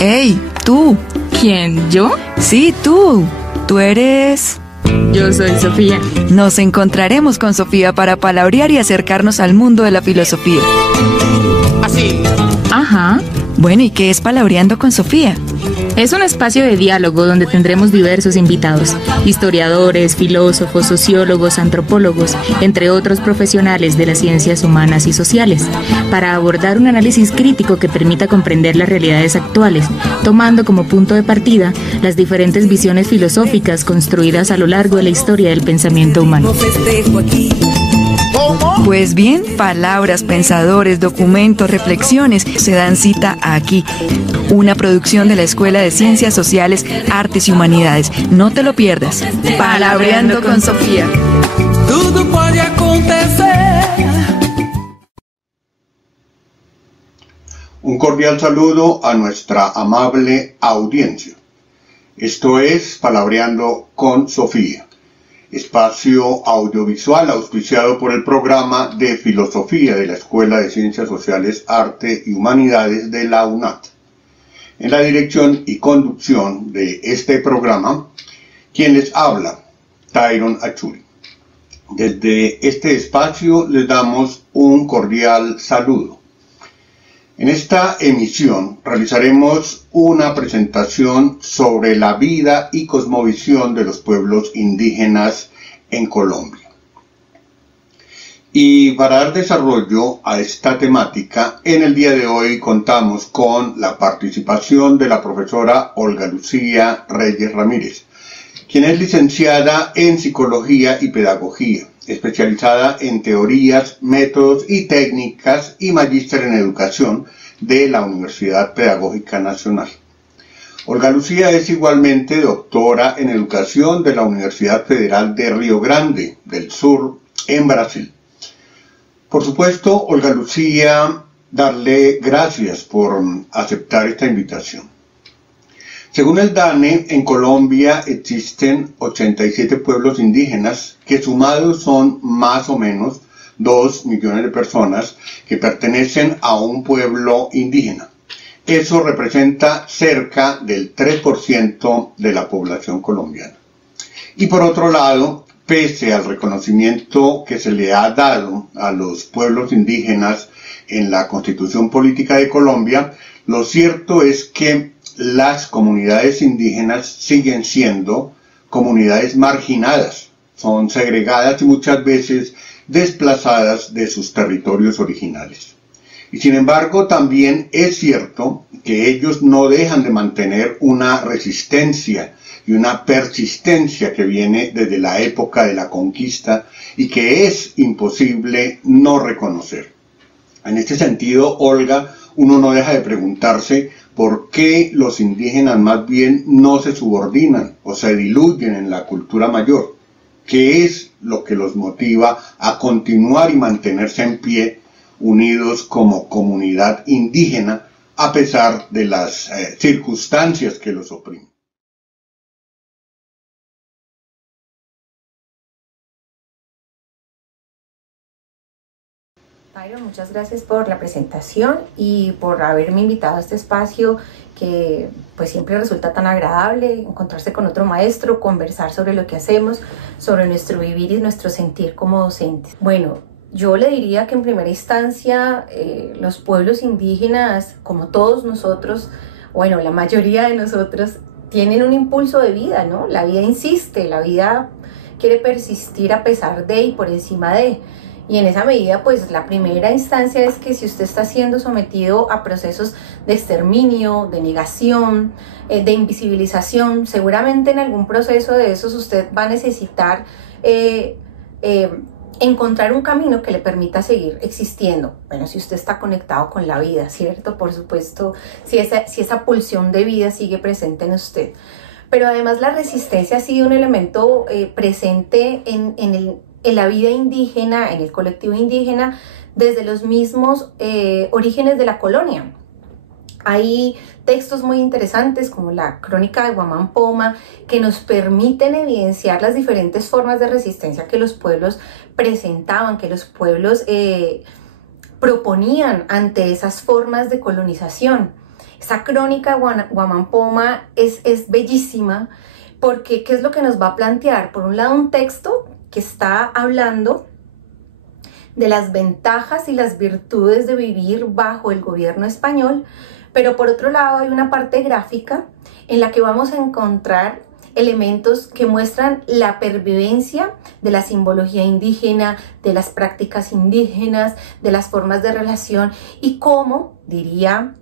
¡Ey, tú! ¿Quién? ¿Yo? Sí, tú. Tú eres... Yo soy Sofía. Nos encontraremos con Sofía para palabrear y acercarnos al mundo de la filosofía. Así. Ajá. Bueno, ¿y qué es Palabreando con Sofía? Es un espacio de diálogo donde tendremos diversos invitados, historiadores, filósofos, sociólogos, antropólogos, entre otros profesionales de las ciencias humanas y sociales, para abordar un análisis crítico que permita comprender las realidades actuales, tomando como punto de partida las diferentes visiones filosóficas construidas a lo largo de la historia del pensamiento humano. Pues bien, palabras, pensadores, documentos, reflexiones se dan cita aquí. Una producción de la Escuela de Ciencias Sociales, Artes y Humanidades. No te lo pierdas. Palabreando con Sofía. Tudo pode acontecer. Un cordial saludo a nuestra amable audiencia. Esto es Palabreando con Sofía, espacio audiovisual auspiciado por el programa de Filosofía de la Escuela de Ciencias Sociales, Arte y Humanidades de la UNAT. En la dirección y conducción de este programa, quien les habla, Tyron Achuri. Desde este espacio les damos un cordial saludo. En esta emisión realizaremos una presentación sobre la vida y cosmovisión de los pueblos indígenas en Colombia. Y para dar desarrollo a esta temática, en el día de hoy contamos con la participación de la profesora Olga Lucía Reyes Ramírez, quien es licenciada en Psicología y Pedagogía, especializada en teorías, métodos y técnicas y magíster en Educación de la Universidad Pedagógica Nacional. Olga Lucía es igualmente doctora en Educación de la Universidad Federal de Río Grande del Sur, en Brasil. Por supuesto, Olga Lucía, darle gracias por aceptar esta invitación. Según el DANE, en Colombia existen 87 pueblos indígenas que sumados son más o menos 2 millones de personas que pertenecen a un pueblo indígena. Eso representa cerca del 3% de la población colombiana. Y por otro lado, pese al reconocimiento que se le ha dado a los pueblos indígenas en la Constitución Política de Colombia, lo cierto es que las comunidades indígenas siguen siendo comunidades marginadas, son segregadas y muchas veces desplazadas de sus territorios originales. Y sin embargo, también es cierto que ellos no dejan de mantener una resistencia y una persistencia que viene desde la época de la conquista y que es imposible no reconocer. En este sentido, Olga, uno no deja de preguntarse por qué los indígenas más bien no se subordinan o se diluyen en la cultura mayor. ¿Qué es lo que los motiva a continuar y mantenerse en pie, unidos como comunidad indígena, a pesar de las circunstancias que los oprimen? Tyron, muchas gracias por la presentación y por haberme invitado a este espacio que pues siempre resulta tan agradable encontrarse con otro maestro, conversar sobre lo que hacemos, sobre nuestro vivir y nuestro sentir como docentes. Bueno, yo le diría que en primera instancia los pueblos indígenas, como todos nosotros, bueno, la mayoría de nosotros, tienen un impulso de vida, ¿no? La vida insiste, la vida quiere persistir a pesar de y por encima de. Y en esa medida, pues la primera instancia es que si usted está siendo sometido a procesos de exterminio, de negación, de invisibilización, seguramente en algún proceso de esos usted va a necesitar encontrar un camino que le permita seguir existiendo. Bueno, si usted está conectado con la vida, ¿cierto? Por supuesto, si esa pulsión de vida sigue presente en usted. Pero además la resistencia ha sido un elemento presente en la vida indígena, en el colectivo indígena, desde los mismos orígenes de la colonia. Hay textos muy interesantes como la Crónica de Guamán Poma que nos permiten evidenciar las diferentes formas de resistencia que los pueblos presentaban, que los pueblos proponían ante esas formas de colonización. Esa crónica de Guamampoma es bellísima porque ¿qué es lo que nos va a plantear? Por un lado, un texto que está hablando de las ventajas y las virtudes de vivir bajo el gobierno español, pero por otro lado hay una parte gráfica en la que vamos a encontrar elementos que muestran la pervivencia de la simbología indígena, de las prácticas indígenas, de las formas de relación y cómo, diría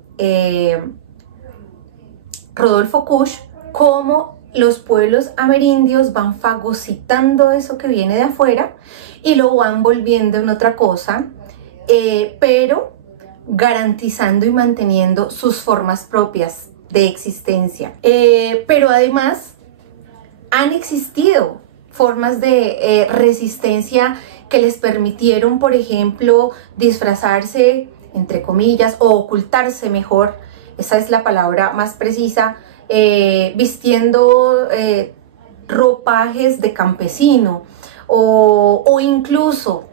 Rodolfo Kusch, cómo los pueblos amerindios van fagocitando eso que viene de afuera y lo van volviendo en otra cosa, pero garantizando y manteniendo sus formas propias de existencia. Pero además han existido formas de resistencia que les permitieron, por ejemplo, disfrazarse, entre comillas, o ocultarse mejor, esa es la palabra más precisa, vistiendo ropajes de campesino o incluso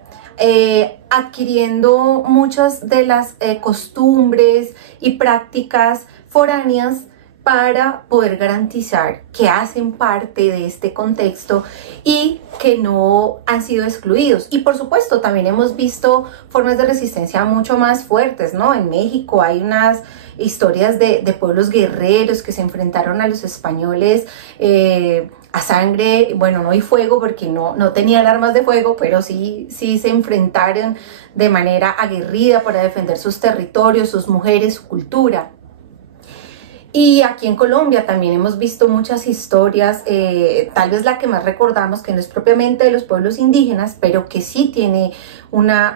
adquiriendo muchas de las costumbres y prácticas foráneas para poder garantizar que hacen parte de este contexto y que no han sido excluidos. Y por supuesto también hemos visto formas de resistencia mucho más fuertes, ¿no? En México hay unas historias de pueblos guerreros que se enfrentaron a los españoles a sangre, bueno, no hay fuego porque no tenían armas de fuego, pero sí se enfrentaron de manera aguerrida para defender sus territorios, sus mujeres, su cultura. Y aquí en Colombia también hemos visto muchas historias, tal vez la que más recordamos, que no es propiamente de los pueblos indígenas, pero que sí tiene una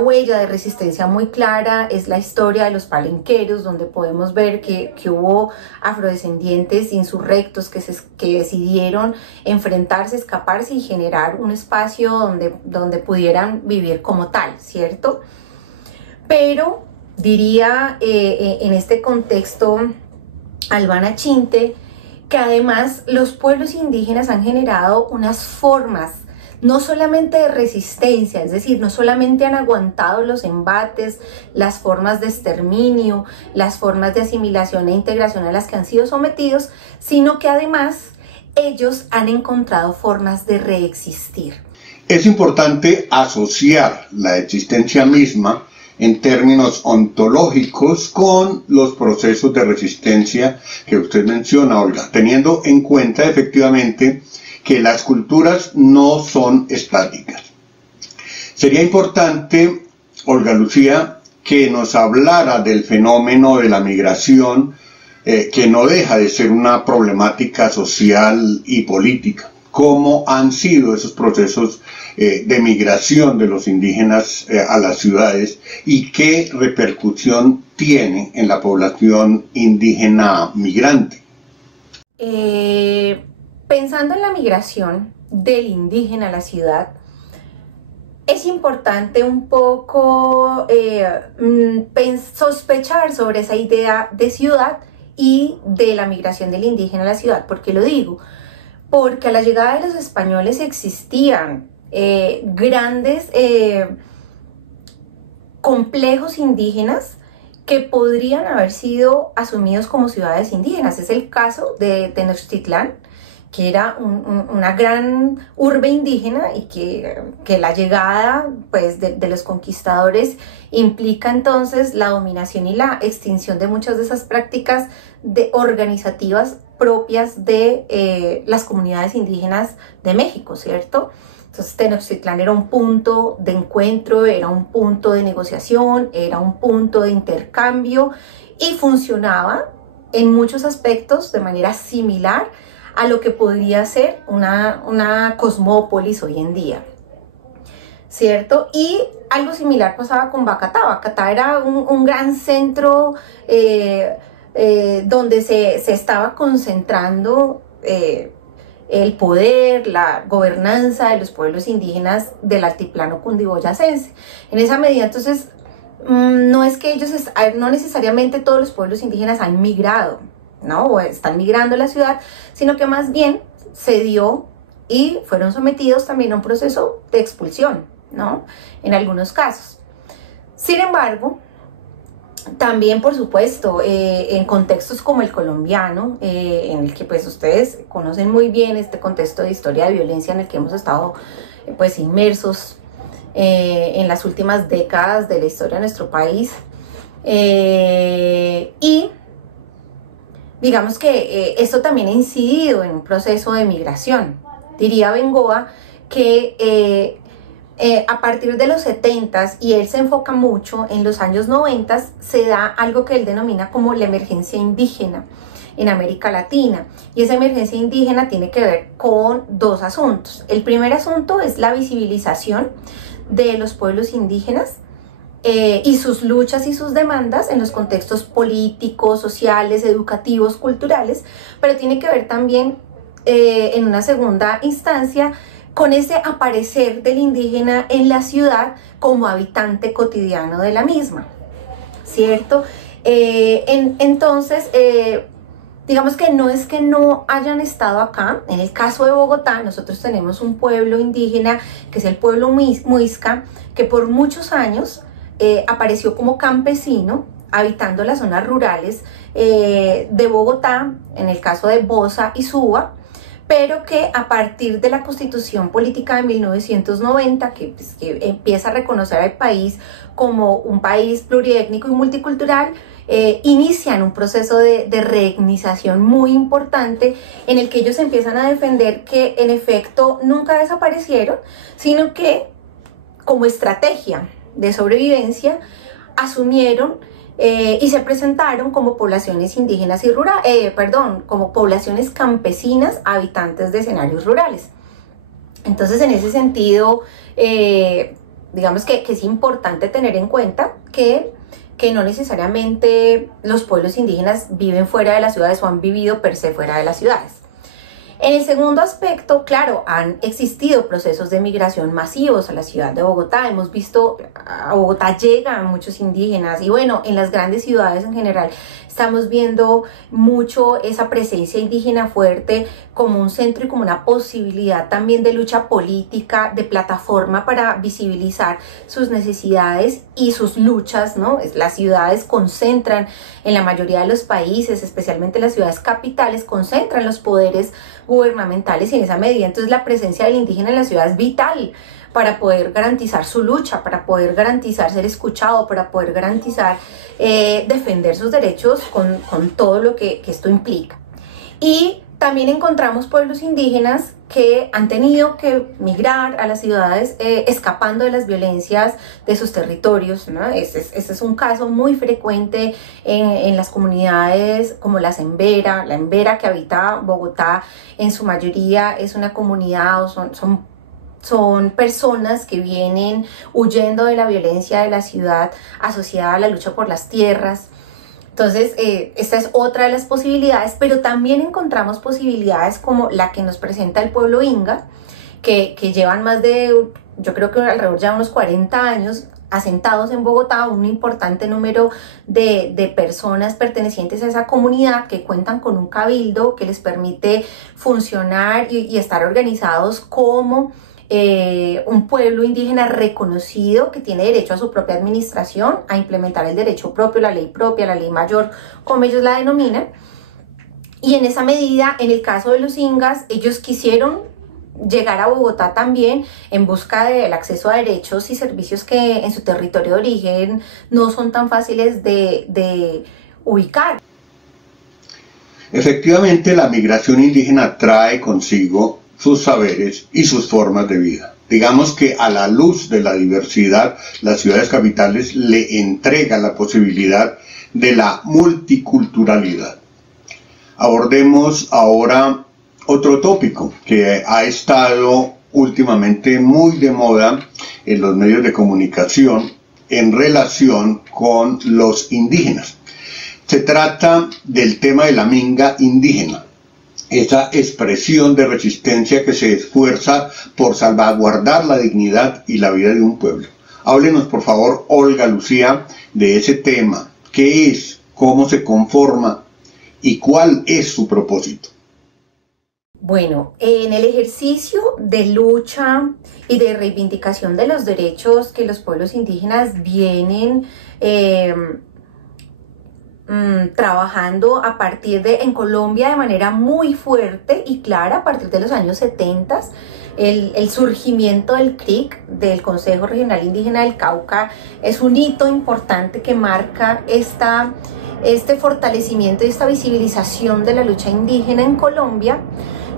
huella de resistencia muy clara, es la historia de los palenqueros, donde podemos ver que hubo afrodescendientes insurrectos que decidieron enfrentarse, escaparse y generar un espacio donde pudieran vivir como tal, ¿cierto? Pero diría en este contexto Albana Chinte que además los pueblos indígenas han generado unas formas no solamente de resistencia, es decir, no solamente han aguantado los embates, las formas de exterminio, las formas de asimilación e integración a las que han sido sometidos, sino que además ellos han encontrado formas de reexistir. Es importante asociar la existencia misma en términos ontológicos con los procesos de resistencia que usted menciona, Olga, teniendo en cuenta efectivamente que las culturas no son estáticas. Sería importante, Olga Lucía, que nos hablara del fenómeno de la migración, que no deja de ser una problemática social y política. ¿Cómo han sido esos procesos de migración de los indígenas a las ciudades y qué repercusión tiene en la población indígena migrante? Pensando en la migración del indígena a la ciudad, es importante un poco sospechar sobre esa idea de ciudad y de la migración del indígena a la ciudad. ¿Por qué lo digo? Porque a la llegada de los españoles existían grandes complejos indígenas que podrían haber sido asumidos como ciudades indígenas. Es el caso de Tenochtitlán, que era una gran urbe indígena y que la llegada pues, de los conquistadores implica entonces la dominación y la extinción de muchas de esas prácticas organizativas propias de las comunidades indígenas de México, ¿cierto? Entonces Tenochtitlán era un punto de encuentro, era un punto de negociación, era un punto de intercambio y funcionaba en muchos aspectos de manera similar a lo que podría ser una cosmópolis hoy en día, ¿cierto? Y algo similar pasaba con Bacatá. Bacatá era un gran centro donde se estaba concentrando el poder, la gobernanza de los pueblos indígenas del altiplano cundiboyacense. En esa medida, entonces, no es que no necesariamente todos los pueblos indígenas han migrado, ¿no? O están migrando a la ciudad, sino que más bien se dio y fueron sometidos también a un proceso de expulsión, ¿no? En algunos casos. Sin embargo, También, por supuesto, en contextos como el colombiano, en el que pues ustedes conocen muy bien este contexto de historia de violencia en el que hemos estado pues inmersos en las últimas décadas de la historia de nuestro país. Y digamos que esto también ha incidido en un proceso de migración. Diría Bengoa que a partir de los 70s, y él se enfoca mucho en los años 90, se da algo que él denomina como la emergencia indígena en América Latina. Y esa emergencia indígena tiene que ver con dos asuntos. El primer asunto es la visibilización de los pueblos indígenas y sus luchas y sus demandas en los contextos políticos, sociales, educativos, culturales, pero tiene que ver también en una segunda instancia con ese aparecer del indígena en la ciudad como habitante cotidiano de la misma, ¿cierto? Entonces, digamos que no es que no hayan estado acá. En el caso de Bogotá, nosotros tenemos un pueblo indígena que es el pueblo Muisca, que por muchos años apareció como campesino, habitando las zonas rurales de Bogotá, en el caso de Bosa y Suba, pero que a partir de la Constitución Política de 1990, que empieza a reconocer al país como un país pluriétnico y multicultural, inician un proceso de reetnización muy importante en el que ellos empiezan a defender que en efecto nunca desaparecieron, sino que como estrategia de sobrevivencia asumieron y se presentaron como poblaciones indígenas y como poblaciones campesinas habitantes de escenarios rurales. Entonces, en ese sentido, digamos que es importante tener en cuenta que no necesariamente los pueblos indígenas viven fuera de las ciudades o han vivido per se fuera de las ciudades. En el segundo aspecto, claro, han existido procesos de migración masivos a la ciudad de Bogotá. Hemos visto, a Bogotá llegan muchos indígenas y bueno, en las grandes ciudades en general estamos viendo mucho esa presencia indígena fuerte como un centro y como una posibilidad también de lucha política, de plataforma para visibilizar sus necesidades y sus luchas, ¿no? Las ciudades concentran en la mayoría de los países, especialmente las ciudades capitales, concentran los poderes gubernamentales y en esa medida entonces la presencia del indígena en la ciudad es vital para poder garantizar su lucha, para poder garantizar ser escuchado, para poder garantizar defender sus derechos con todo lo que esto implica. Y también encontramos pueblos indígenas que han tenido que migrar a las ciudades escapando de las violencias de sus territorios, ¿no? Este es un caso muy frecuente en las comunidades como la Embera que habita Bogotá. En su mayoría es una comunidad o son personas que vienen huyendo de la violencia de la ciudad asociada a la lucha por las tierras. Entonces, esta es otra de las posibilidades, pero también encontramos posibilidades como la que nos presenta el pueblo Inga, que llevan más de, yo creo que alrededor ya unos 40 años asentados en Bogotá, un importante número de personas pertenecientes a esa comunidad que cuentan con un cabildo que les permite funcionar y estar organizados como un pueblo indígena reconocido que tiene derecho a su propia administración, a implementar el derecho propio, la ley mayor, como ellos la denominan. Y en esa medida, en el caso de los ingas, ellos quisieron llegar a Bogotá también en busca del acceso a derechos y servicios que en su territorio de origen no son tan fáciles de ubicar. Efectivamente, la migración indígena trae consigo sus saberes y sus formas de vida. Digamos que a la luz de la diversidad, las ciudades capitales le entregan la posibilidad de la multiculturalidad. Abordemos ahora otro tópico que ha estado últimamente muy de moda en los medios de comunicación en relación con los indígenas. Se trata del tema de la minga indígena, esa expresión de resistencia que se esfuerza por salvaguardar la dignidad y la vida de un pueblo. Háblenos, por favor, Olga Lucía, de ese tema. ¿Qué es? ¿Cómo se conforma? ¿Y cuál es su propósito? Bueno, en el ejercicio de lucha y de reivindicación de los derechos que los pueblos indígenas vienen trabajando en Colombia de manera muy fuerte y clara a partir de los años 70. El surgimiento del CRIC, del Consejo Regional Indígena del Cauca, es un hito importante que marca este fortalecimiento y esta visibilización de la lucha indígena en Colombia.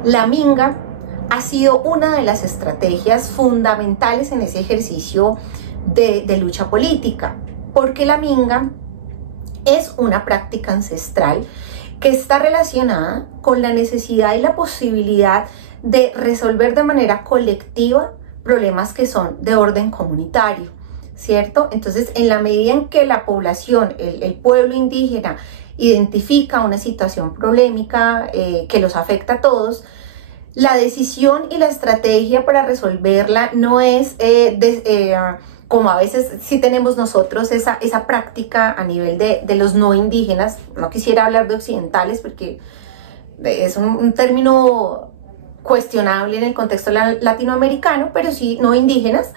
La minga ha sido una de las estrategias fundamentales en ese ejercicio de lucha política, porque la minga es una práctica ancestral que está relacionada con la necesidad y la posibilidad de resolver de manera colectiva problemas que son de orden comunitario, ¿cierto? Entonces, en la medida en que la población, el pueblo indígena, identifica una situación problemática que los afecta a todos, la decisión y la estrategia para resolverla no es como a veces sí tenemos nosotros esa práctica a nivel de los no indígenas. No quisiera hablar de occidentales porque es un término cuestionable en el contexto latinoamericano, pero sí no indígenas,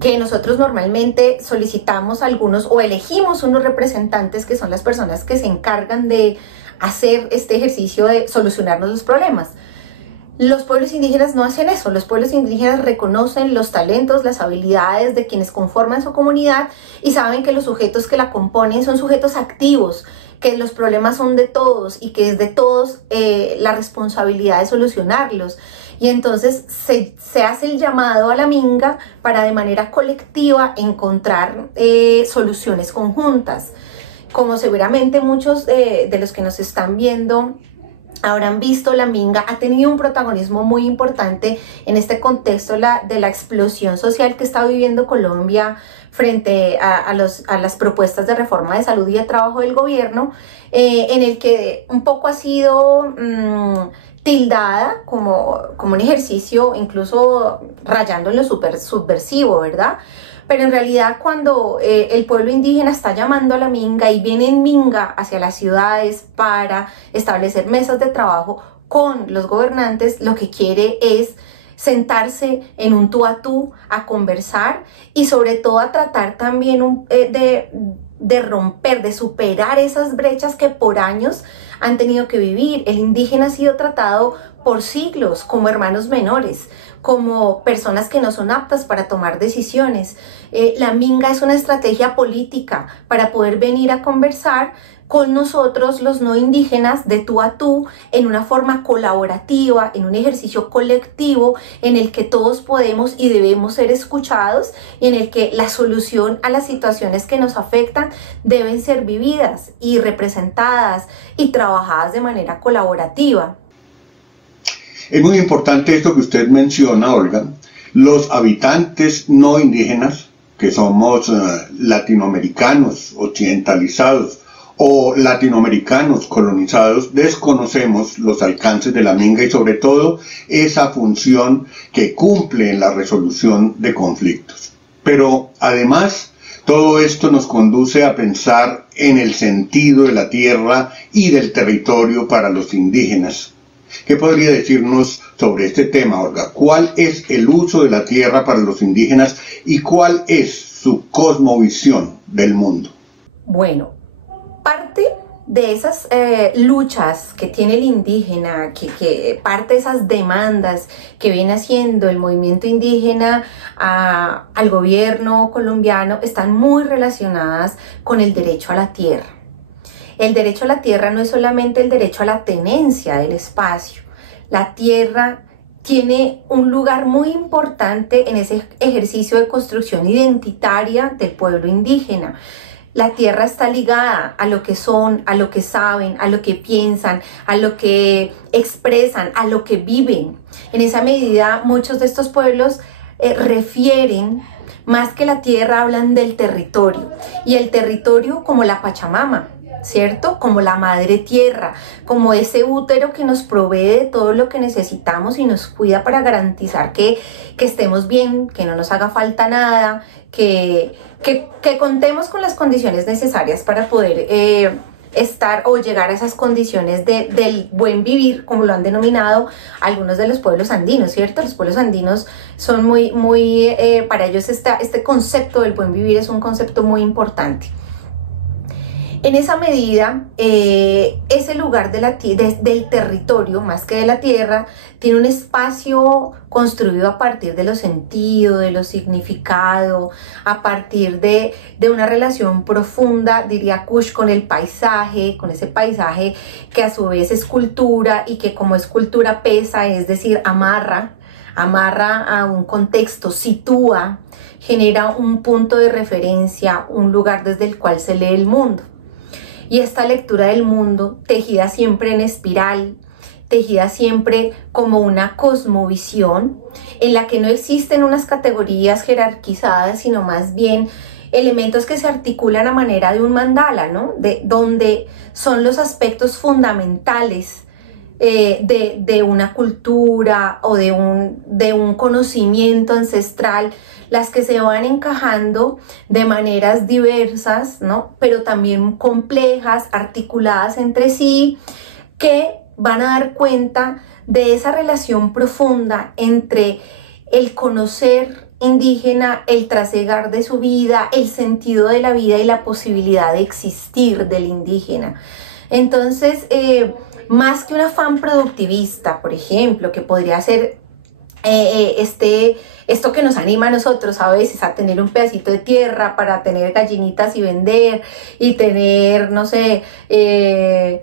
que nosotros normalmente solicitamos algunos o elegimos unos representantes que son las personas que se encargan de hacer este ejercicio de solucionarnos los problemas. Los pueblos indígenas no hacen eso. Los pueblos indígenas reconocen los talentos, las habilidades de quienes conforman su comunidad y saben que los sujetos que la componen son sujetos activos, que los problemas son de todos y que es de todos la responsabilidad de solucionarlos. Y entonces se hace el llamado a la minga para de manera colectiva encontrar soluciones conjuntas. Como seguramente muchos de los que nos están viendo habrán visto, la minga ha tenido un protagonismo muy importante en este contexto de la explosión social que está viviendo Colombia frente a las propuestas de reforma de salud y de trabajo del gobierno, en el que un poco ha sido tildada como un ejercicio incluso rayando en lo subversivo, ¿verdad? Pero en realidad cuando el pueblo indígena está llamando a la minga y viene en minga hacia las ciudades para establecer mesas de trabajo con los gobernantes, lo que quiere es sentarse en un tú a tú a conversar y sobre todo a tratar también de romper, de superar esas brechas que por años han tenido que vivir. El indígena ha sido tratado por siglos como hermanos menores, como personas que no son aptas para tomar decisiones. La minga es una estrategia política para poder venir a conversar con nosotros, los no indígenas, de tú a tú, en una forma colaborativa, en un ejercicio colectivo, en el que todos podemos y debemos ser escuchados y en el que la solución a las situaciones que nos afectan deben ser vividas y representadas y trabajadas de manera colaborativa. Es muy importante esto que usted menciona, Olga. Los habitantes no indígenas, que somos latinoamericanos occidentalizados o latinoamericanos colonizados, desconocemos los alcances de la minga y sobre todo esa función que cumple en la resolución de conflictos. Pero además, todo esto nos conduce a pensar en el sentido de la tierra y del territorio para los indígenas. ¿Qué podría decirnos sobre este tema, Olga? ¿Cuál es el uso de la tierra para los indígenas y cuál es su cosmovisión del mundo? Bueno, parte de esas luchas que tiene el indígena, que parte de esas demandas que viene haciendo el movimiento indígena al gobierno colombiano están muy relacionadas con el derecho a la tierra. El derecho a la tierra no es solamente el derecho a la tenencia del espacio. La tierra tiene un lugar muy importante en ese ejercicio de construcción identitaria del pueblo indígena. La tierra está ligada a lo que son, a lo que saben, a lo que piensan, a lo que expresan, a lo que viven. En esa medida, muchos de estos pueblos refieren, más que la tierra, hablan del territorio. Y el territorio como la Pachamama, ¿cierto? Como la madre tierra, como ese útero que nos provee de todo lo que necesitamos y nos cuida para garantizar que estemos bien, que no nos haga falta nada, que contemos con las condiciones necesarias para poder estar o llegar a esas condiciones del buen vivir, como lo han denominado algunos de los pueblos andinos, ¿cierto? Los pueblos andinos son para ellos este concepto del buen vivir es un concepto muy importante. En esa medida, ese lugar del territorio, más que de la tierra, tiene un espacio construido a partir de los sentidos, de lo significado, a partir de una relación profunda, diría Kush, con el paisaje, con ese paisaje que a su vez es cultura y que como es cultura pesa, es decir, amarra a un contexto, sitúa, genera un punto de referencia, un lugar desde el cual se lee el mundo. Y esta lectura del mundo, tejida siempre en espiral, tejida siempre como una cosmovisión, en la que no existen unas categorías jerarquizadas, sino más bien elementos que se articulan a manera de un mandala, ¿no? Donde son los aspectos fundamentales de una cultura o de un conocimiento ancestral, las que se van encajando de maneras diversas, ¿no? Pero también complejas, articuladas entre sí, que van a dar cuenta de esa relación profunda entre el conocer indígena, el trasegar de su vida, el sentido de la vida y la posibilidad de existir del indígena. Entonces, más que un afán productivista, por ejemplo, que podría ser esto que nos anima a nosotros a veces a tener un pedacito de tierra para tener gallinitas y vender, y tener, no sé,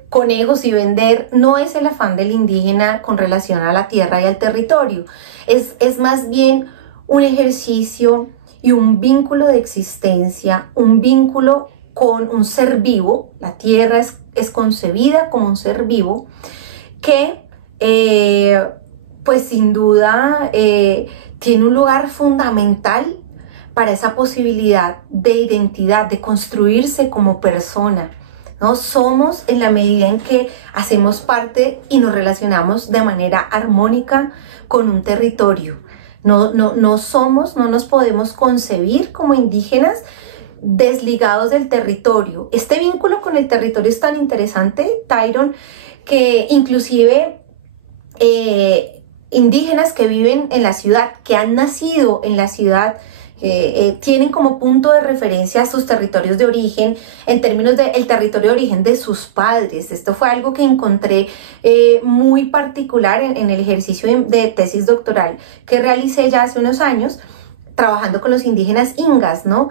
conejos y vender, no es el afán del indígena con relación a la tierra y al territorio. Es más bien un ejercicio y un vínculo de existencia, un vínculo con un ser vivo. La tierra es concebida como un ser vivo que pues sin duda tiene un lugar fundamental para esa posibilidad de identidad, de construirse como persona, ¿no? Somos en la medida en que hacemos parte y nos relacionamos de manera armónica con un territorio. No nos podemos concebir como indígenas desligados del territorio. Este vínculo con el territorio es tan interesante, Tyron, que inclusive indígenas que viven en la ciudad, que han nacido en la ciudad, tienen como punto de referencia sus territorios de origen en términos del territorio de origen de sus padres. Esto fue algo que encontré muy particular en el ejercicio de tesis doctoral que realicé ya hace unos años, trabajando con los indígenas ingas, ¿no?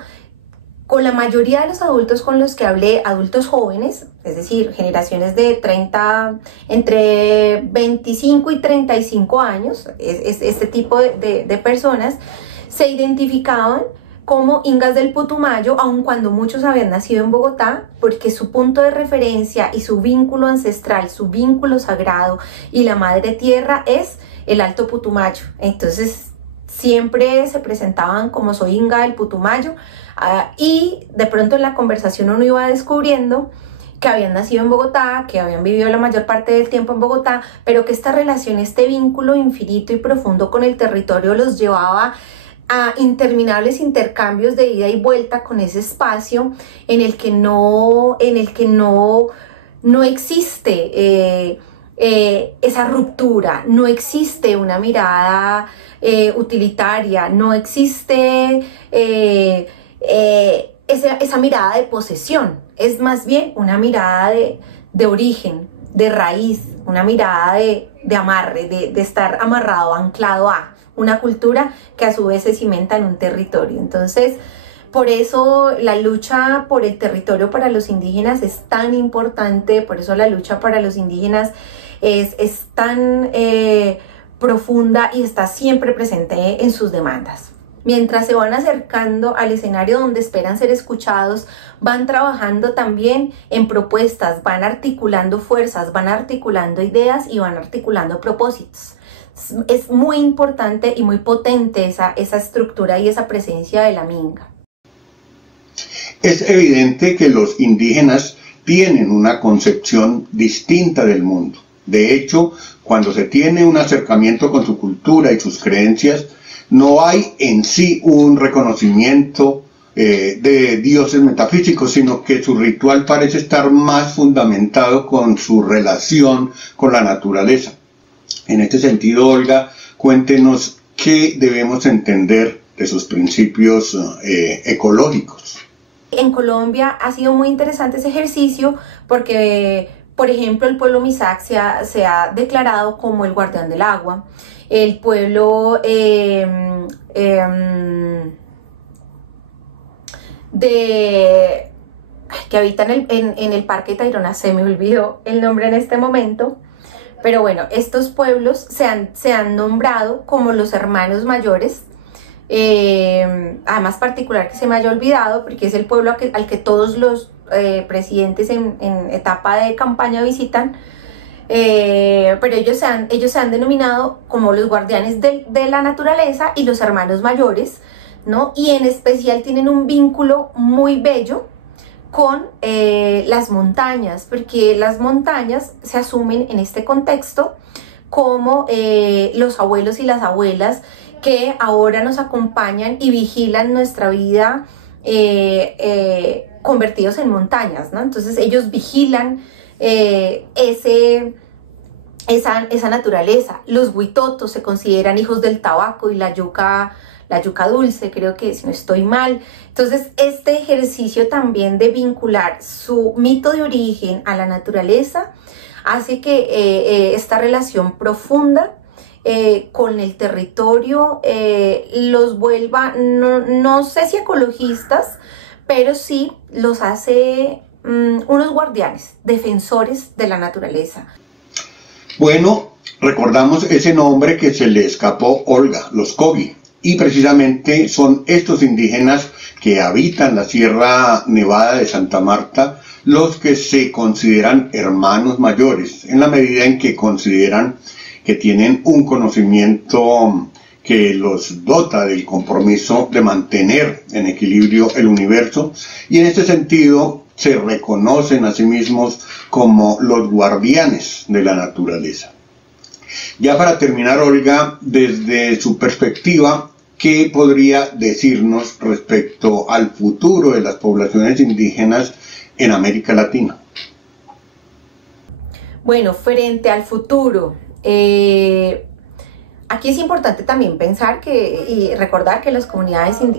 Con la mayoría de los adultos con los que hablé, adultos jóvenes, es decir, generaciones de 30, entre 25 y 35 años, este tipo de personas, se identificaban como ingas del Putumayo, aun cuando muchos habían nacido en Bogotá, porque su punto de referencia y su vínculo ancestral, su vínculo sagrado y la madre tierra es el Alto Putumayo. Entonces, siempre se presentaban como soy inga del Putumayo, y de pronto en la conversación uno iba descubriendo que habían nacido en Bogotá, que habían vivido la mayor parte del tiempo en Bogotá, pero que esta relación, este vínculo infinito y profundo con el territorio los llevaba a interminables intercambios de ida y vuelta con ese espacio en el que no existe esa ruptura, no existe una mirada utilitaria, no existe esa mirada de posesión, es más bien una mirada de origen, de raíz, una mirada de amarre, de estar amarrado, anclado a una cultura que a su vez se cimenta en un territorio. Entonces, por eso la lucha por el territorio para los indígenas es tan importante, por eso la lucha para los indígenas es tan profunda y está siempre presente en sus demandas. Mientras se van acercando al escenario donde esperan ser escuchados, van trabajando también en propuestas, van articulando fuerzas, van articulando ideas y van articulando propósitos. Es muy importante y muy potente esa estructura y esa presencia de la minga. Es evidente que los indígenas tienen una concepción distinta del mundo. De hecho, cuando se tiene un acercamiento con su cultura y sus creencias, no hay en sí un reconocimiento de dioses metafísicos, sino que su ritual parece estar más fundamentado con su relación con la naturaleza. En este sentido, Olga, cuéntenos qué debemos entender de sus principios ecológicos. En Colombia ha sido muy interesante ese ejercicio porque, por ejemplo, el pueblo Misak se ha declarado como el guardián del agua. El pueblo que habita en el Parque Tayrona, se me olvidó el nombre en este momento, pero bueno, estos pueblos se han nombrado como los hermanos mayores. Además, particular que se me haya olvidado, porque es el pueblo al que todos los presidentes en etapa de campaña visitan, pero ellos se han denominado como los guardianes de la naturaleza y los hermanos mayores, ¿no? Y en especial tienen un vínculo muy bello con las montañas, porque las montañas se asumen en este contexto como los abuelos y las abuelas que ahora nos acompañan y vigilan nuestra vida convertidos en montañas, ¿no? Entonces ellos vigilan esa naturaleza. Los huitotos se consideran hijos del tabaco y la yuca dulce, creo que, si no estoy mal. Entonces, este ejercicio también de vincular su mito de origen a la naturaleza hace que esta relación profunda con el territorio los vuelva, no sé si ecologistas, pero sí los hace unos guardianes, defensores de la naturaleza. Bueno, recordamos ese nombre que se le escapó Olga, los Kogi. Y precisamente son estos indígenas que habitan la Sierra Nevada de Santa Marta los que se consideran hermanos mayores, en la medida en que consideran que tienen un conocimiento que los dota del compromiso de mantener en equilibrio el universo, y en este sentido se reconocen a sí mismos como los guardianes de la naturaleza. Ya para terminar, Olga, desde su perspectiva, ¿qué podría decirnos respecto al futuro de las poblaciones indígenas en América Latina? Bueno, frente al futuro, aquí es importante también pensar y recordar que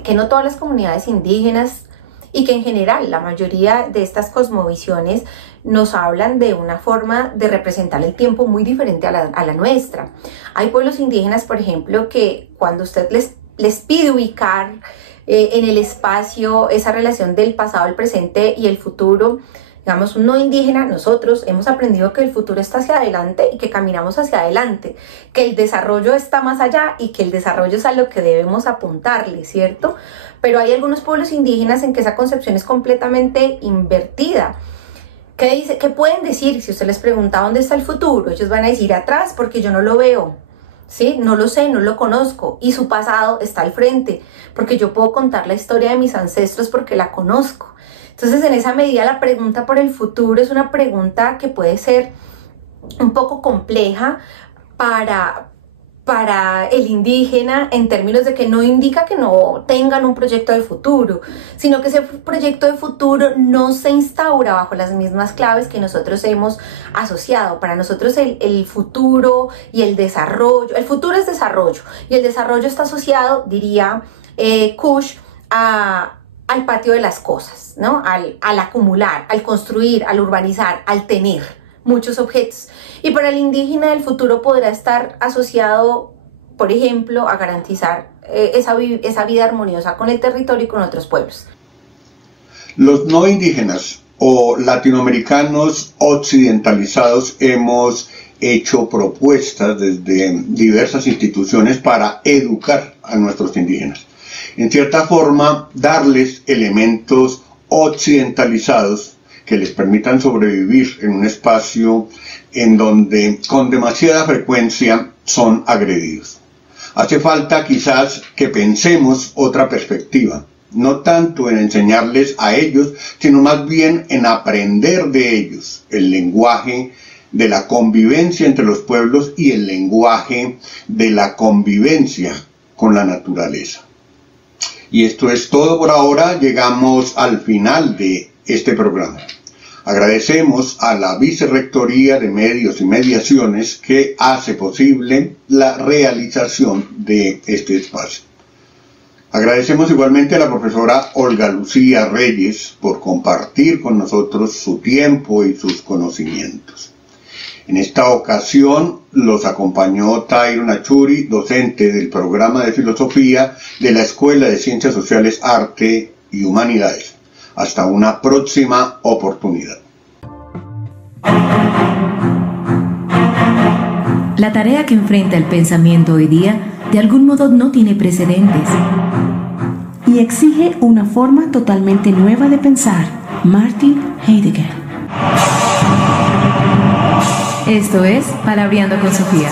que no todas las comunidades indígenas, y que en general la mayoría de estas cosmovisiones nos hablan de una forma de representar el tiempo muy diferente a la nuestra. Hay pueblos indígenas, por ejemplo, que cuando usted les pide ubicar en el espacio esa relación del pasado, el presente y el futuro, digamos, un no indígena, nosotros hemos aprendido que el futuro está hacia adelante y que caminamos hacia adelante, que el desarrollo está más allá y que el desarrollo es a lo que debemos apuntarle, ¿cierto? Pero hay algunos pueblos indígenas en que esa concepción es completamente invertida. ¿Qué pueden decir? Si usted les pregunta dónde está el futuro, ellos van a decir atrás porque yo no lo veo, ¿sí? No lo sé, no lo conozco, y su pasado está al frente, porque yo puedo contar la historia de mis ancestros porque la conozco. Entonces, en esa medida, la pregunta por el futuro es una pregunta que puede ser un poco compleja para el indígena, en términos de que no indica que no tengan un proyecto de futuro, sino que ese proyecto de futuro no se instaura bajo las mismas claves que nosotros hemos asociado. Para nosotros el futuro y el desarrollo, el futuro es desarrollo, y el desarrollo está asociado, diría Kush, al patio de las cosas, ¿no? Al acumular, al construir, al urbanizar, al tener muchos objetos. Y para el indígena el futuro podrá estar asociado, por ejemplo, a garantizar esa vida armoniosa con el territorio y con otros pueblos. Los no indígenas o latinoamericanos occidentalizados hemos hecho propuestas desde diversas instituciones para educar a nuestros indígenas. En cierta forma, darles elementos occidentalizados que les permitan sobrevivir en un espacio en donde con demasiada frecuencia son agredidos. Hace falta quizás que pensemos otra perspectiva, no tanto en enseñarles a ellos, sino más bien en aprender de ellos el lenguaje de la convivencia entre los pueblos y el lenguaje de la convivencia con la naturaleza. Y esto es todo por ahora. Llegamos al final de este programa. Agradecemos a la Vicerrectoría de Medios y Mediaciones que hace posible la realización de este espacio. Agradecemos igualmente a la profesora Olga Lucía Reyes por compartir con nosotros su tiempo y sus conocimientos. En esta ocasión los acompañó Tyron Achuri, docente del programa de filosofía de la Escuela de Ciencias Sociales, Arte y Humanidades. Hasta una próxima oportunidad. La tarea que enfrenta el pensamiento hoy día de algún modo no tiene precedentes y exige una forma totalmente nueva de pensar. Martin Heidegger. Esto es Palabreando con Sofía.